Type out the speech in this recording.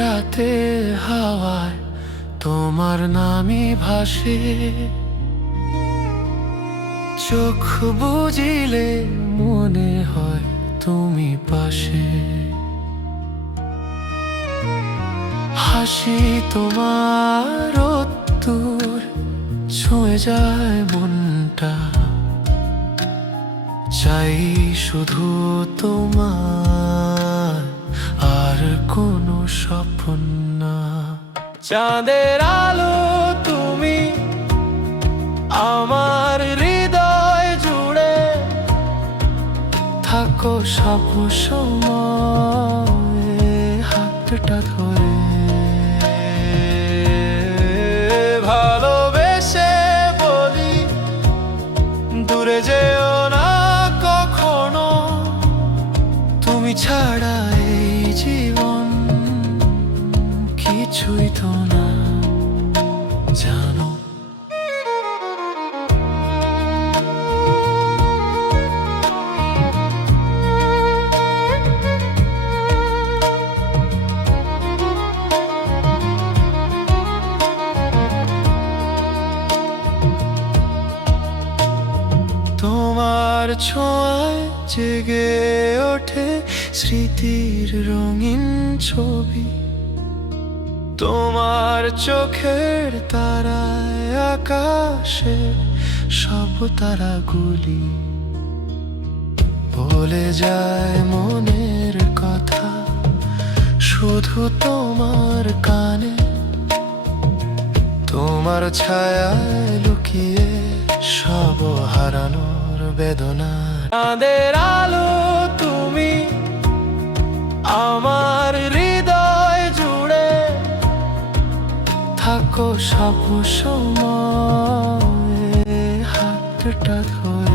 রাতে হাওয়ায় তোমার নামই ভাসে, চোখ বুজিলে মনে হয় তুমি পাশে। হাসি তোমার রোদ্দুর ছুঁয়ে যায় মনটা, চাই শুধু তোমার, আর কোনো স্বপ্ন না। চাঁদের আলো তুমি আমার হৃদয় জুড়ে, থাকো সব সময় হাতটা ধরে। ভালোবেসে বলি দূরে যেও না কখনো, তুমি ছাড়া এই জীবন কিছুই তো না জানো। তোমার ছোঁয়ায় জেগে ওঠে স্মৃতির রঙিন ছবি, তোমার চোখের তারায় আকাশে সব তারাগুলি বলে যায় মনের কথা, শুধু তোমার কানে। তোমার ছায়ায় লুকিয়ে সব হারানোর বেদনা। চাঁদের আলো তুমি আমার হৃদয় জুড়ে, থাকো সব সময় হাতটা ধরে।